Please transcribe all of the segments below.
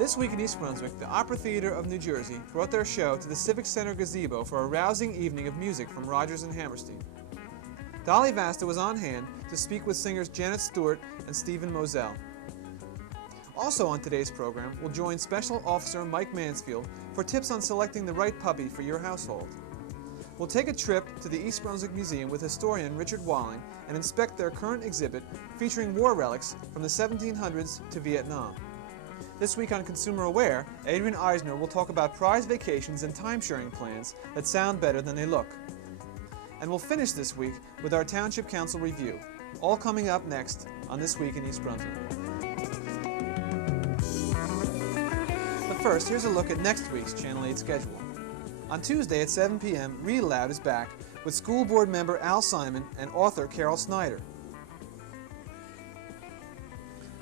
This week in East Brunswick, the Opera Theater of New Jersey brought their show to the Civic Center gazebo for a rousing evening of music from Rodgers and Hammerstein. Dolly Vasta was on hand to speak with singers Janet Stewart and Stephen Moselle. Also on today's program, we'll join Special Officer Mike Mansfield for tips on selecting the right puppy for your household. We'll take a trip to the East Brunswick Museum with historian Richard Walling and inspect their current exhibit featuring war relics from the 1700s to Vietnam. This week on Consumer Aware, Adrian Eisner will talk about prize vacations and time-sharing plans that sound better than they look. And we'll finish this week with our Township Council review, all coming up next on This Week in East Brunswick. But first, here's a look at next week's Channel 8 schedule. On Tuesday at 7 p.m., Read Aloud is back with School Board member Al Simon and author Carol Snyder.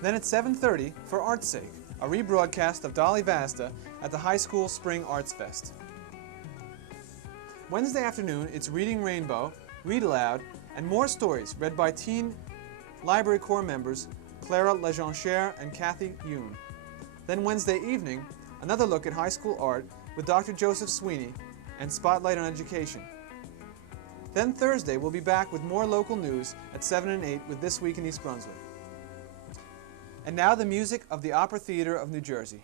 Then at 7:30, For Art's Sake, a rebroadcast of Dolly Vasta at the High School Spring Arts Fest. Wednesday afternoon, it's Reading Rainbow, Read Aloud, and more stories read by teen Library Corps members Clara Lejonchère and Kathy Yoon. Then Wednesday evening, another look at high school art with Dr. Joseph Sweeney and Spotlight on Education. Then Thursday, we'll be back with more local news at 7 and 8 with This Week in East Brunswick. And now the music of the Opera Theater of New Jersey.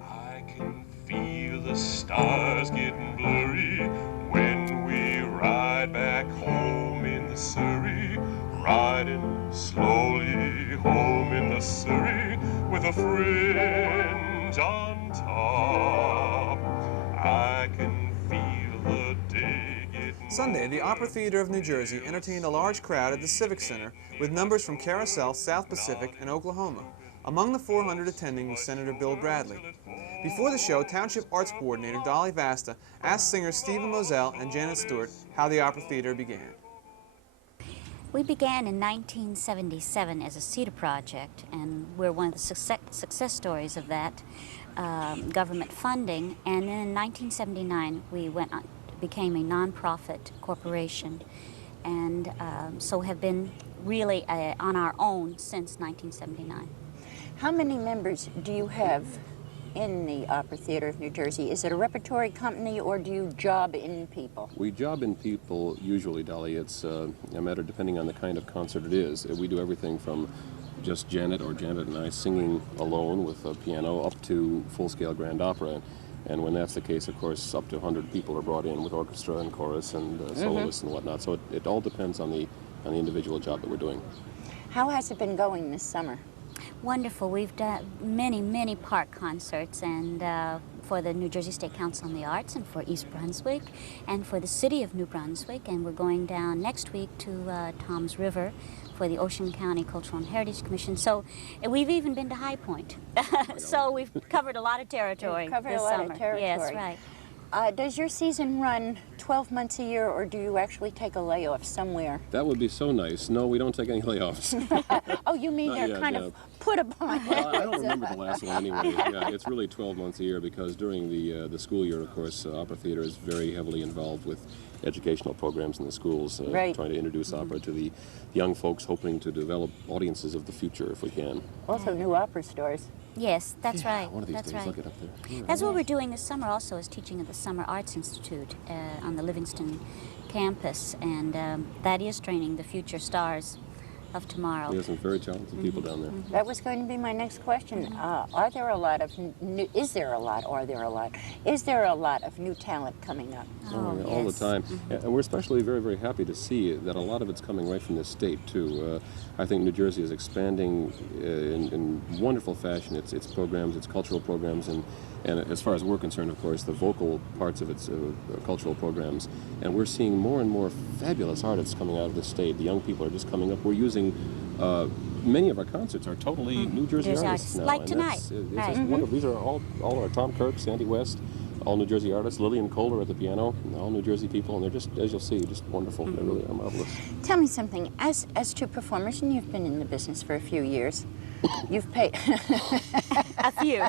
I can feel the stars getting blurry when we ride back home in the Surrey, riding slowly home in the Surrey with a fringe on top. I can feel the day getting... Sunday, the Opera Theater of New Jersey entertained a large crowd at the Civic Center with numbers from Carousel, South Pacific, and Oklahoma. Among the 400 attending was Senator Bill Bradley. Before the show, Township Arts Coordinator Dolly Vasta asked singers Stephen Moselle and Janet Stewart how the Opera Theater began. We began in 1977 as a CETA project, and we're one of the success stories of that government funding. And then in 1979, we became a nonprofit corporation, and so have been really on our own since 1979. How many members do you have in the Opera Theater of New Jersey? Is it a repertory company, or do you job in people? We job in people usually, Dolly. It's a matter depending on the kind of concert it is. We do everything from just Janet and I singing alone with a piano up to full-scale grand opera. And when that's the case, of course, up to 100 people are brought in with orchestra and chorus and soloists and whatnot. So it all depends on the individual job that we're doing. How has it been going this summer? Wonderful. We've done many park concerts, and for the New Jersey State Council on the Arts, and for East Brunswick, and for the City of New Brunswick, and we're going down next week to Toms River for the Ocean County Cultural and Heritage Commission. So we've even been to High Point. So we've covered a lot of territory this summer. Covered a lot of territory. Yes, right. Does your season run 12 months a year, or do you actually take a layoff somewhere? That would be so nice. No, we don't take any layoffs. Oh, you mean they're kind of put upon you? Well, I don't remember the last one anyway. Yeah, it's really 12 months a year, because during the school year, of course, Opera Theater is very heavily involved with educational programs in the schools, right. Trying to introduce opera to the young folks, hoping to develop audiences of the future if we can. Also new opera stores. Yes, that's right. One of these that's days, right. look it up there. That's what we're doing this summer also, is teaching at the Summer Arts Institute on the Livingston campus, and that is training the future stars of tomorrow. There's some very talented people down there. That was going to be my next question. Are there a lot of new, is there a lot of new talent coming up? Oh, yeah, all the time. And we're especially very happy to see that a lot of it's coming right from this state, too. I think New Jersey is expanding in wonderful fashion its programs, its cultural programs, and as far as we're concerned, of course, the vocal parts of its cultural programs. And we're seeing more and more fabulous artists coming out of the state. The young people are just coming up. We're using, many of our concerts are totally New Jersey artists now. Like tonight. It's just wonderful. These are all our Tom Kirk, Sandy West, all New Jersey artists. Lillian Kohler at the piano, all New Jersey people, and they're just, as you'll see, just wonderful. They really are marvelous. Tell me something, as to performers, and you've been in the business for a few years, you've paid... A few.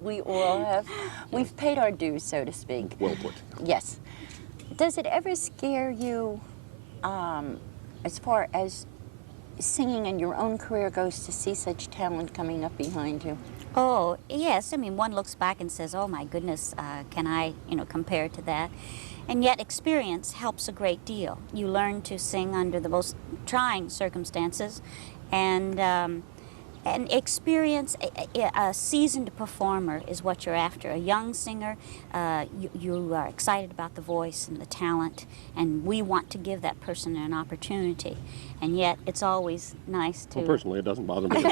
We all have. We've paid our dues, so to speak. Well put. Yes. Does it ever scare you, as far as singing in your own career goes to see such talent coming up behind you? Oh, yes. I mean, one looks back and says, oh my goodness, can I, compare to that? And yet experience helps a great deal. You learn to sing under the most trying circumstances, and experience, a seasoned performer is what you're after. A young singer, you are excited about the voice and the talent, and we want to give that person an opportunity. And yet it's always nice to... Well, personally, it doesn't bother me.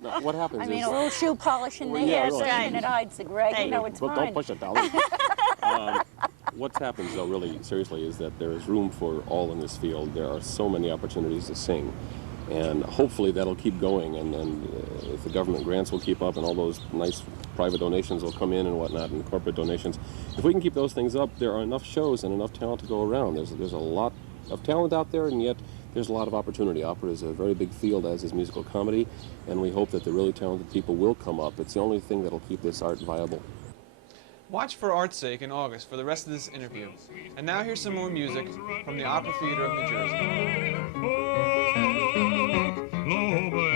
No, what happens I mean, is... a little shoe polish in the Well, yeah, hair, really. and it hides the gray. You know, it's Well, fine. don't push it, Dolly. What happens, though, really, seriously, is that there is room for all in this field. There are so many opportunities to sing. And hopefully that'll keep going, and if the government grants will keep up and all those nice private donations will come in and whatnot, and corporate donations. If we can keep those things up, there are enough shows and enough talent to go around. There's a lot of talent out there, and yet there's a lot of opportunity. Opera is a very big field, as is musical comedy, and we hope that the really talented people will come up. It's the only thing that'll keep this art viable. Watch For Art's Sake in August for the rest of this interview. And now here's some more music from the Opera Theater of New Jersey.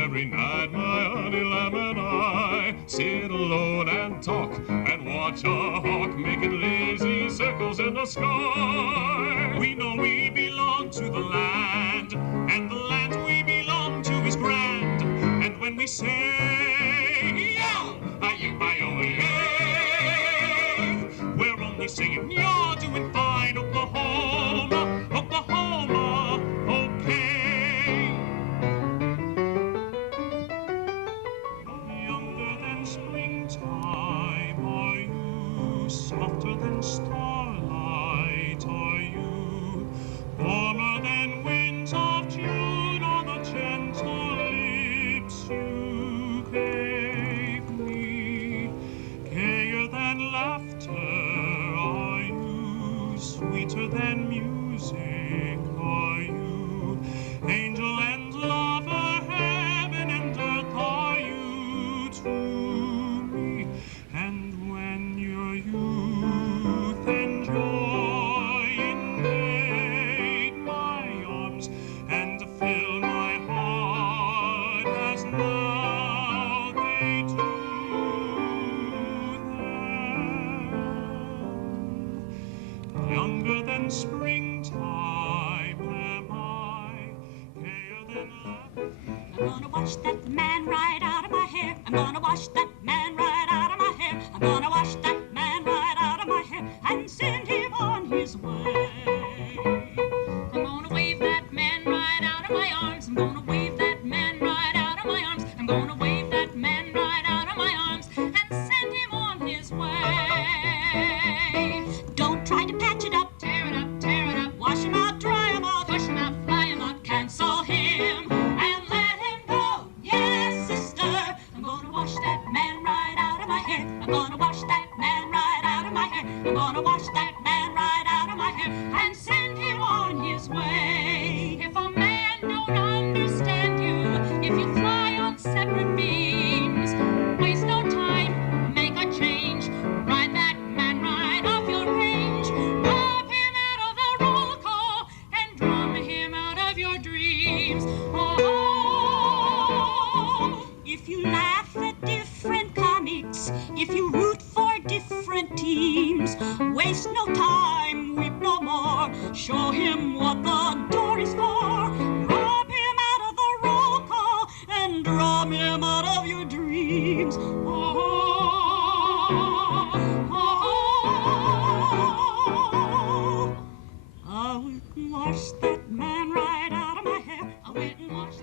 Every night my honey lamb and I sit alone and talk and watch a hawk making lazy circles in the sky. We know we belong to the land, and the land we belong to is grand. And when we say, yo, we're only singing, you're doing fine, Oklahoma, Oklahoma, okay. Younger than springtime are you, softer than starlight are you, warmer than winds of June are the gentle lips you gave me, gayer than laughter are you, sweeter than music are you, angel and lover, heaven and earth are you to me. And when your youth and joy invade my arms and fill my heart as now they do then, younger than springtime am I, gayer than laughter. I'm gonna wash that man right out of my hair. I'm gonna wash that man right out of my hair. I'm gonna wash that man right out of my hair and send him on his way. I'm gonna wave that man right out of my arms. I'm gonna wave that man right out of my arms. I'm gonna wave that man right out of my arms and send him on his way. Don't try to patch it up, tear it up, tear it up. Wash him out, dry him out, push him out, fly him out, cancel him and let him go. Yes, sister, I'm gonna wash that man right out of my hair. I'm gonna wash that man right out of my hair. I'm gonna wash that man right out of my hair and send him on his way. If a man don't understand you, if you fly on separate beams, waste no time, make a change, ride that man right off your range, rub him out of the roll call and drum him out of your dreams. Oh, if you laugh at different comics, if you root for different teams, waste no time, weep no more, show him what the door is for, rub him out of the roll call and drum him out of your dreams. Oh, I went and washed that man right out of my hair. I went and washed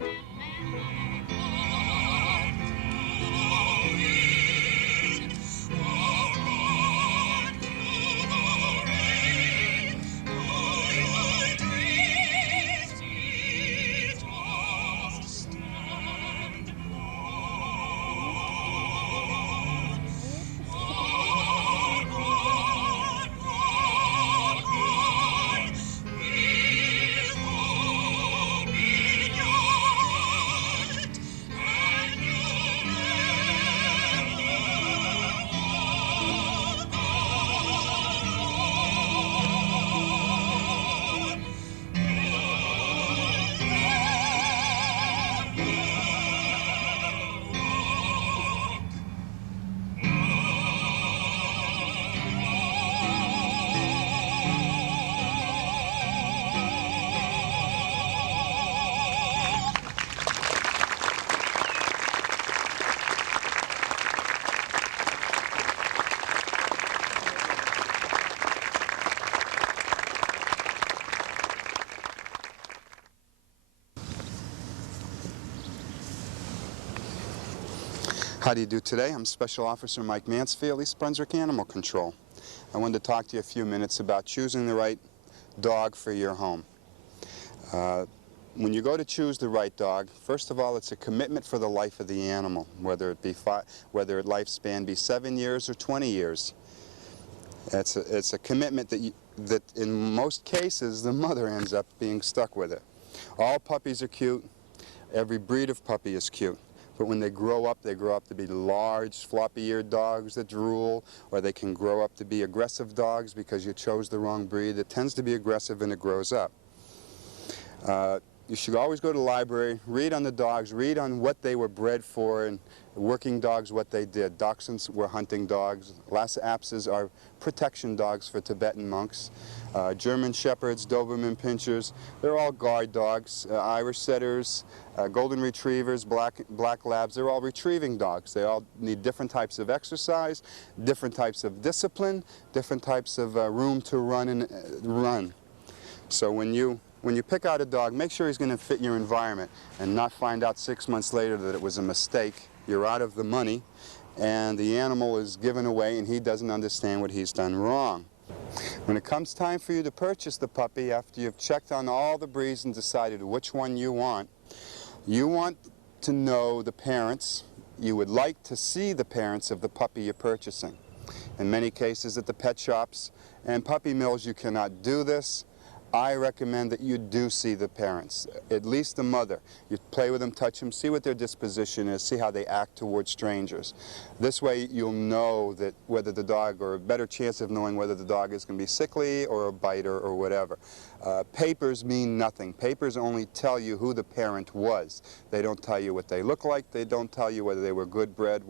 How do you do today? I'm Special Officer Mike Mansfield, East Brunswick Animal Control. I wanted to talk to you a few minutes about choosing the right dog for your home. When you go to choose the right dog, first of all, it's a commitment for the life of the animal, whether lifespan be 7 years or 20 years. It's a commitment that in most cases the mother ends up being stuck with it. All puppies are cute. Every breed of puppy is cute. But when they grow up to be large, floppy-eared dogs that drool, or they can grow up to be aggressive dogs because you chose the wrong breed. It tends to be aggressive and it grows up. You should always go to the library, read on the dogs, read on what they were bred for, and working dogs, what they did. Dachshunds were hunting dogs. Lhasa Apsos are protection dogs for Tibetan monks. German Shepherds, Doberman Pinschers, they're all guard dogs. Irish Setters, Golden Retrievers, Black Labs, they're all retrieving dogs. They all need different types of exercise, different types of discipline, different types of room to run. So when you pick out a dog, make sure he's going to fit your environment and not find out 6 months later that it was a mistake. You're out of the money and the animal is given away and he doesn't understand what he's done wrong. When it comes time for you to purchase the puppy, after you've checked on all the breeds and decided which one you want to know the parents. You would like to see the parents of the puppy you're purchasing. In many cases at the pet shops and puppy mills you cannot do this. I recommend that you do see the parents, at least the mother. You play with them, touch them, see what their disposition is, see how they act towards strangers. This way you'll know that whether the dog, or a better chance of knowing whether the dog is going to be sickly or a biter or whatever. Papers mean nothing. Papers only tell you who the parent was. They don't tell you what they look like. They don't tell you whether they were good bred,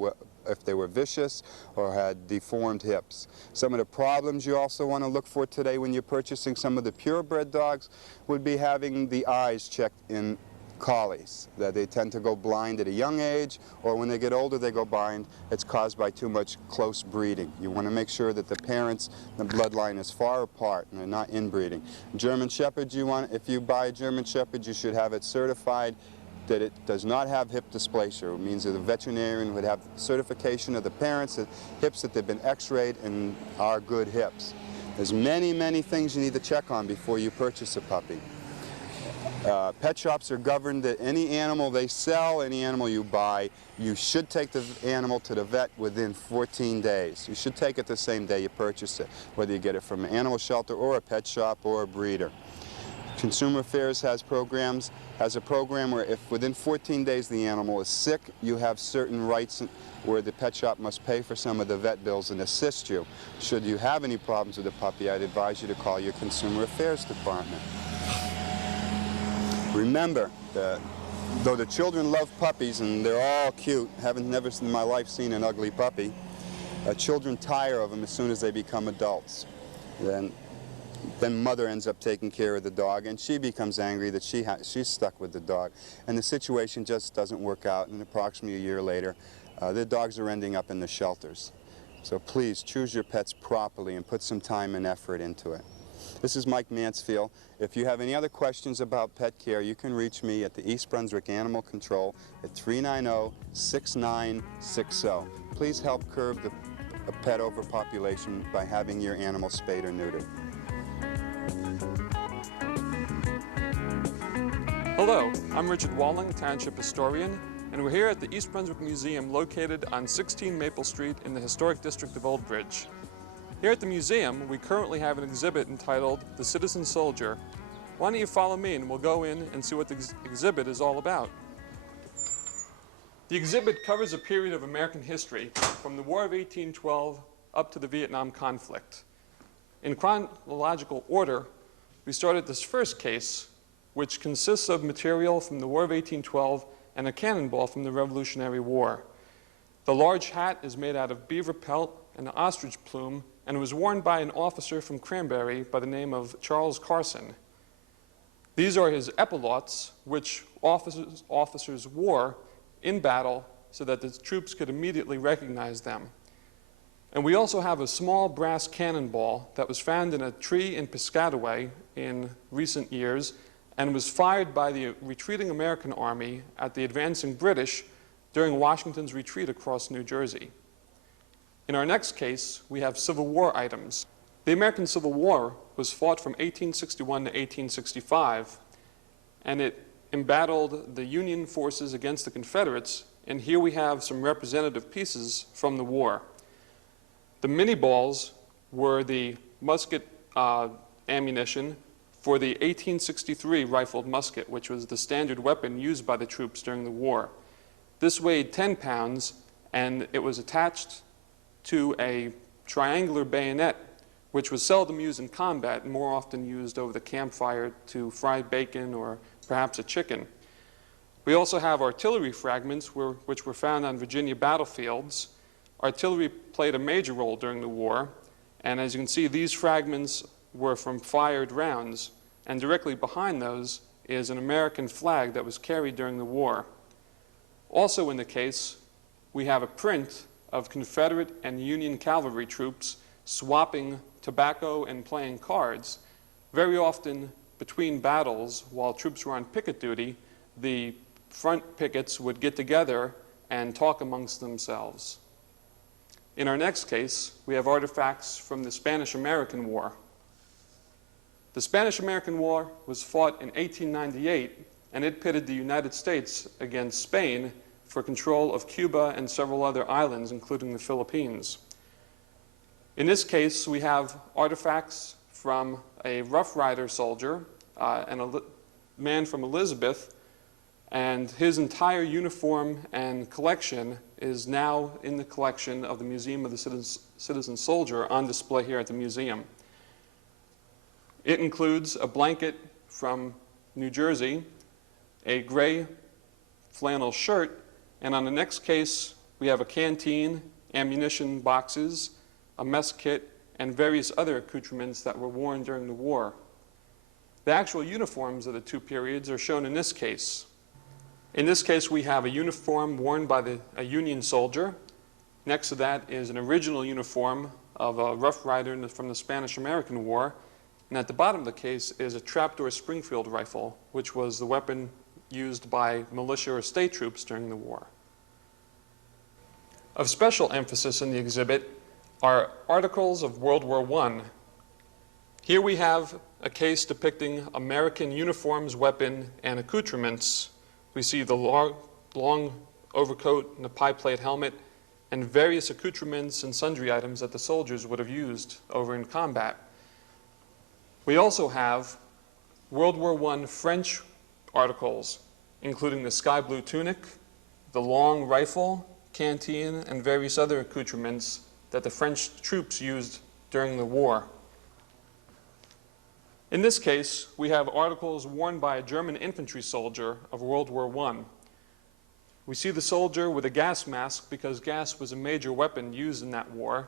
if they were vicious or had deformed hips. Some of the problems you also want to look for today when you're purchasing some of the purebred dogs would be having the eyes checked in collies, that they tend to go blind at a young age, or when they get older they go blind. It's caused by too much close breeding. You want to make sure that the parents, the bloodline is far apart and they're not inbreeding. German Shepherds, if you buy a German Shepherd, you should have it certified that it does not have hip dysplasia. It means that the veterinarian would have certification of the parents, the hips that they've been x-rayed and are good hips. There's many, many things you need to check on before you purchase a puppy. Pet shops are governed that any animal they sell, any animal you buy, you should take the animal to the vet within 14 days. You should take it the same day you purchase it, whether you get it from an animal shelter or a pet shop or a breeder. Consumer Affairs has a program where if within 14 days the animal is sick, you have certain rights where the pet shop must pay for some of the vet bills and assist you. Should you have any problems with the puppy, I'd advise you to call your Consumer Affairs department. Remember, though the children love puppies and they're all cute, never in my life seen an ugly puppy, children tire of them as soon as they become adults. Then mother ends up taking care of the dog and she becomes angry that she's stuck with the dog. And the situation just doesn't work out, and approximately a year later, the dogs are ending up in the shelters. So please choose your pets properly and put some time and effort into it. This is Mike Mansfield. If you have any other questions about pet care, you can reach me at the East Brunswick Animal Control at 390-6960. Please help curb the pet overpopulation by having your animal spayed or neutered. Hello, I'm Richard Walling, Township Historian, and we're here at the East Brunswick Museum located on 16 Maple Street in the historic district of Old Bridge. Here at the museum, we currently have an exhibit entitled The Citizen Soldier. Why don't you follow me and we'll go in and see what the exhibit is all about. The exhibit covers a period of American history from the War of 1812 up to the Vietnam conflict. In chronological order, we start at this first case, which consists of material from the War of 1812 and a cannonball from the Revolutionary War. The large hat is made out of beaver pelt and an ostrich plume, and was worn by an officer from Cranberry by the name of Charles Carson. These are his epaulets, which officers wore in battle so that the troops could immediately recognize them. And we also have a small brass cannonball that was found in a tree in Piscataway in recent years and was fired by the retreating American army at the advancing British during Washington's retreat across New Jersey. In our next case, we have Civil War items. The American Civil War was fought from 1861 to 1865, and it embattled the Union forces against the Confederates, and here we have some representative pieces from the war. The mini balls were the musket ammunition for the 1863 rifled musket, which was the standard weapon used by the troops during the war. This weighed 10 pounds, and it was attached to a triangular bayonet, which was seldom used in combat and more often used over the campfire to fry bacon or perhaps a chicken. We also have artillery fragments which were found on Virginia battlefields. Artillery played a major role during the war, and as you can see, these fragments were from fired rounds, and directly behind those is an American flag that was carried during the war. Also in the case, we have a print of Confederate and Union cavalry troops swapping tobacco and playing cards. Very often between battles, while troops were on picket duty, the front pickets would get together and talk amongst themselves. In our next case, we have artifacts from the Spanish-American War. The Spanish-American War was fought in 1898, and it pitted the United States against Spain for control of Cuba and several other islands, including the Philippines. In this case, we have artifacts from a Rough Rider soldier and a man from Elizabeth, and his entire uniform and collection is now in the collection of the Museum of the Citizen Soldier on display here at the museum. It includes a blanket from New Jersey, a gray flannel shirt, and on the next case, we have a canteen, ammunition boxes, a mess kit, and various other accoutrements that were worn during the war. The actual uniforms of the two periods are shown in this case. In this case, we have a uniform worn by a Union soldier. Next to that is an original uniform of a Rough Rider from the Spanish-American War. And at the bottom of the case is a trapdoor Springfield rifle, which was the weapon used by militia or state troops during the war. Of special emphasis in the exhibit are articles of World War I. Here we have a case depicting American uniforms, weapon, and accoutrements. We see the long overcoat and the pie-plate helmet and various accoutrements and sundry items that the soldiers would have used over in combat. We also have World War I French articles, including the sky blue tunic, the long rifle, canteen, and various other accoutrements that the French troops used during the war. In this case, we have articles worn by a German infantry soldier of World War I. We see the soldier with a gas mask because gas was a major weapon used in that war.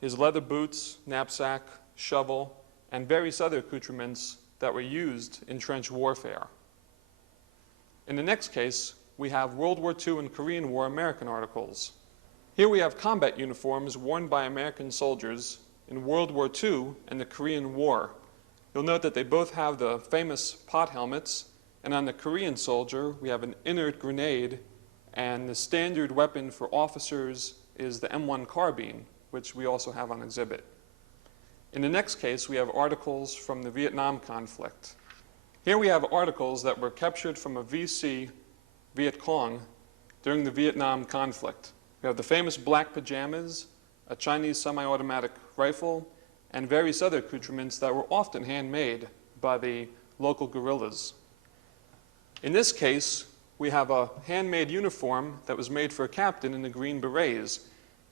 His leather boots, knapsack, shovel, and various other accoutrements that were used in trench warfare. In the next case, we have World War II and Korean War American articles. Here we have combat uniforms worn by American soldiers in World War II and the Korean War. You'll note that they both have the famous pot helmets, and on the Korean soldier, we have an inert grenade, and the standard weapon for officers is the M1 carbine, which we also have on exhibit. In the next case, we have articles from the Vietnam conflict. Here we have articles that were captured from a VC, Viet Cong, during the Vietnam conflict. We have the famous black pajamas, a Chinese semi-automatic rifle, and various other accoutrements that were often handmade by the local guerrillas. In this case, we have a handmade uniform that was made for a captain in the Green Berets.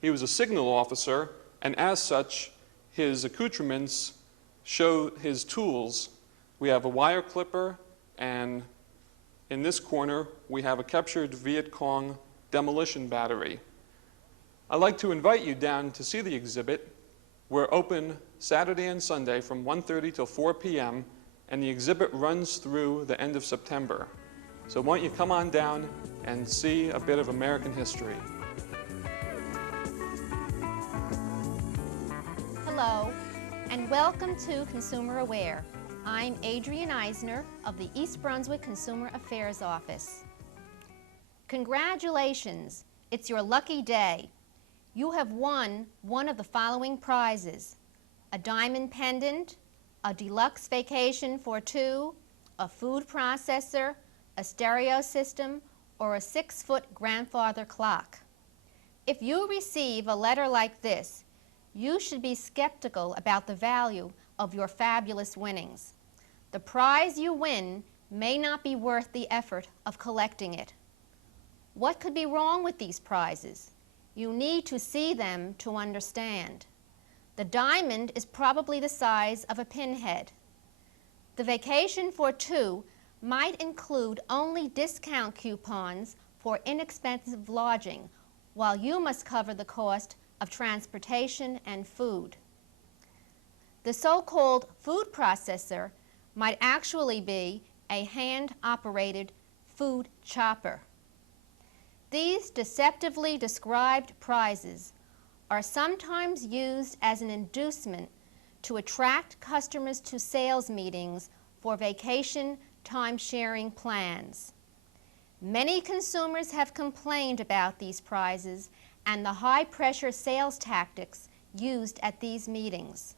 He was a signal officer, and as such, his accoutrements show his tools. We have a wire clipper, and in this corner, we have a captured Viet Cong demolition battery. I'd like to invite you down to see the exhibit. We're open Saturday and Sunday from 1:30 till 4 p.m., and the exhibit runs through the end of September. So why don't you come on down and see a bit of American history. Hello, and welcome to Consumer Aware. I'm Adrienne Eisner of the East Brunswick Consumer Affairs Office. Congratulations, it's your lucky day. You have won one of the following prizes: a diamond pendant, a deluxe vacation for two, a food processor, a stereo system, or a 6-foot grandfather clock. If you receive a letter like this, you should be skeptical about the value of your fabulous winnings. The prize you win may not be worth the effort of collecting it. What could be wrong with these prizes? You need to see them to understand. The diamond is probably the size of a pinhead. The vacation for two might include only discount coupons for inexpensive lodging, while you must cover the cost of transportation and food. The so-called food processor might actually be a hand-operated food chopper. These deceptively described prizes are sometimes used as an inducement to attract customers to sales meetings for vacation time-sharing plans. Many consumers have complained about these prizes and the high-pressure sales tactics used at these meetings.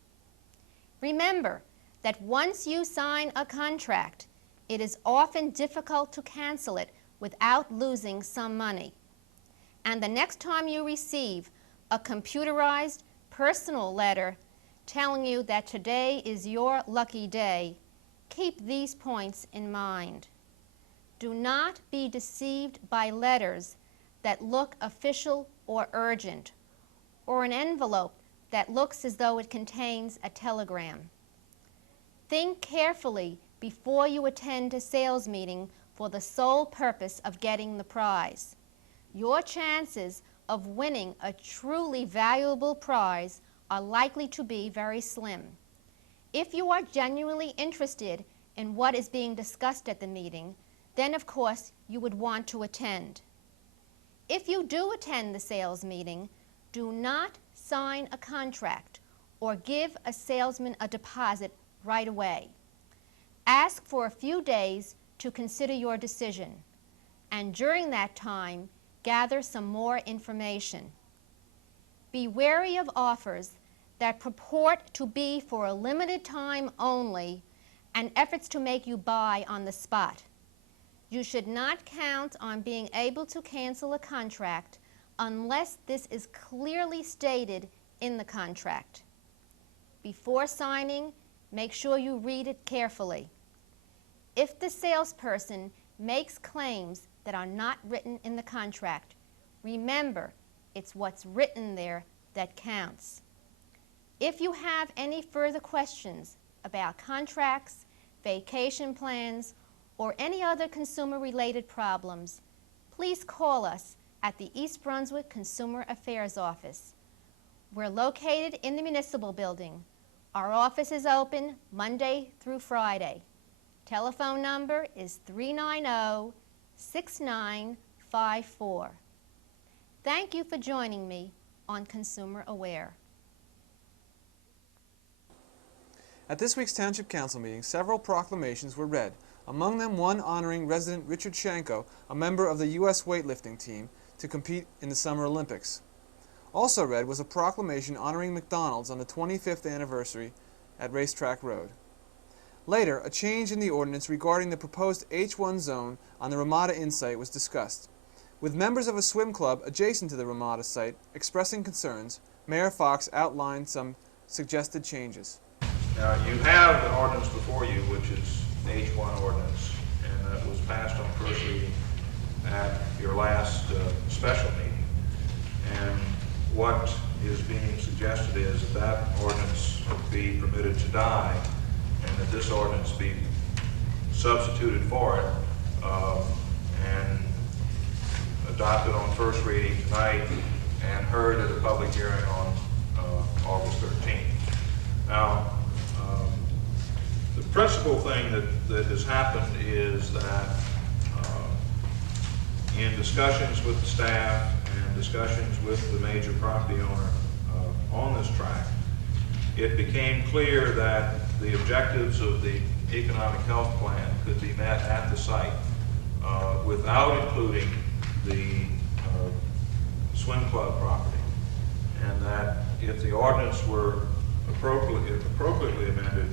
Remember that once you sign a contract, it is often difficult to cancel it without losing some money. And the next time you receive a computerized personal letter telling you that today is your lucky day, keep these points in mind. Do not be deceived by letters that look official or urgent, or an envelope that looks as though it contains a telegram. Think carefully before you attend a sales meeting for the sole purpose of getting the prize. Your chances of winning a truly valuable prize are likely to be very slim. If you are genuinely interested in what is being discussed at the meeting, then of course you would want to attend. If you do attend the sales meeting, do not sign a contract or give a salesman a deposit right away. Ask for a few days to consider your decision, and during that time, gather some more information. Be wary of offers that purport to be for a limited time only and efforts to make you buy on the spot. You should not count on being able to cancel a contract unless this is clearly stated in the contract. Before signing, make sure you read it carefully. If the salesperson makes claims that are not written in the contract, remember, it's what's written there that counts. If you have any further questions about contracts, vacation plans, or any other consumer-related problems, please call us at the East Brunswick Consumer Affairs Office. We're located in the Municipal Building. Our office is open Monday through Friday. Telephone number is 390-6954. Thank you for joining me on Consumer Aware. At this week's Township Council meeting, several proclamations were read, among them one honoring resident Richard Shanko, a member of the U.S. weightlifting team, to compete in the Summer Olympics. Also read was a proclamation honoring McDonald's on the 25th anniversary at Racetrack Road. Later, a change in the ordinance regarding the proposed H1 zone on the Ramada Inn site was discussed. With members of a swim club adjacent to the Ramada site expressing concerns, Mayor Fox outlined some suggested changes. Now, you have an ordinance before you, which is the H1 ordinance, and that was passed on first reading at your last special meeting. And what is being suggested is that that ordinance be permitted to die, and that this ordinance be substituted for it and adopted on first reading tonight and heard at a public hearing on August 13th. Now, the principal thing that has happened is that in discussions with the staff and discussions with the major property owner on this track, it became clear that the objectives of the economic health plan could be met at the site without including the swim club property, and that if the ordinance were appropriately amended,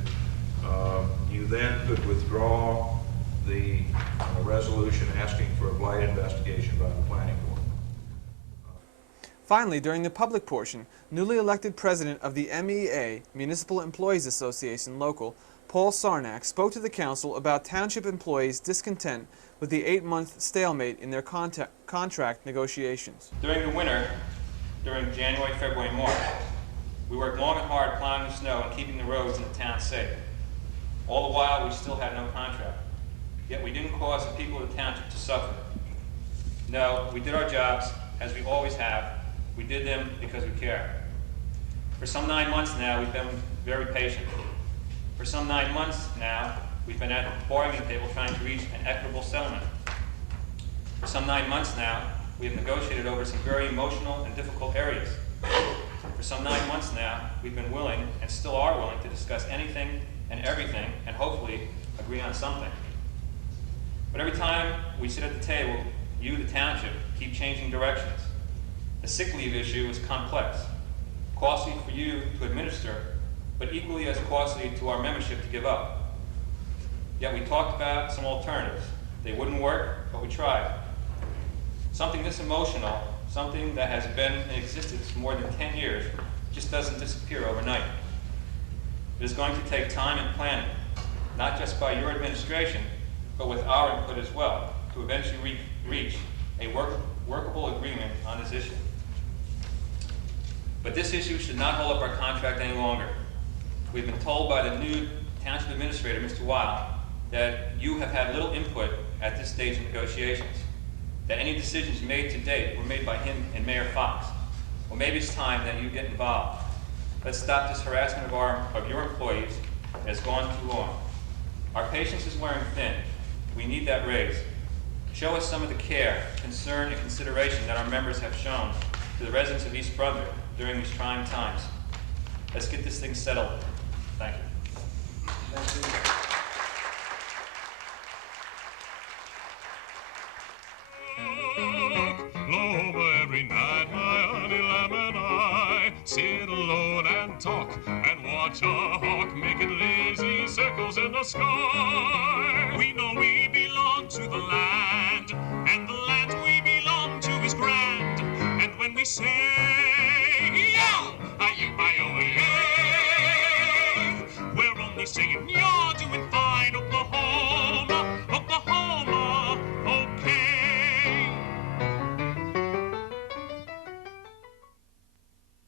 you then could withdraw the resolution asking for a blight investigation by the planning board. Finally, during the public portion, newly elected president of the MEA, Municipal Employees Association Local, Paul Sarnak, spoke to the council about township employees' discontent with the 8-month stalemate in their contract negotiations. During the winter, during January, February, and March, we worked long and hard plowing the snow and keeping the roads in the town safe. All the while, we still had no contract. Yet we didn't cause the people of the township to suffer. No, we did our jobs, as we always have. We did them because we care. For some 9 months now, we've been very patient. For some 9 months now, we've been at the bargaining table trying to reach an equitable settlement. For some 9 months now, we have negotiated over some very emotional and difficult areas. For some 9 months now, we've been willing, and still are willing, to discuss anything and everything, and hopefully agree on something. But every time we sit at the table, you, the township, keep changing directions. The sick leave issue is complex, costly for you to administer, but equally as costly to our membership to give up. Yet we talked about some alternatives. They wouldn't work, but we tried. Something this emotional, something that has been in existence for more than 10 years, just doesn't disappear overnight. It is going to take time and planning, not just by your administration, but with our input as well, to eventually reach a workable agreement on this issue. But this issue should not hold up our contract any longer. We've been told by the new township administrator, Mr. Weil, that you have had little input at this stage of negotiations, that any decisions made to date were made by him and Mayor Fox. Well, maybe it's time that you get involved. Let's stop this harassment of your employees that has gone too long. Our patience is wearing thin. We need that raise. Show us some of the care, concern, and consideration that our members have shown to the residents of East Brunswick during these trying times. Let's get this thing settled. Thank you. Thank you. Every night my honey lamb and I sit alone and talk and watch a hawk making lazy circles in the sky. We know we belong to the land, and the land we belong to is grand, and when we say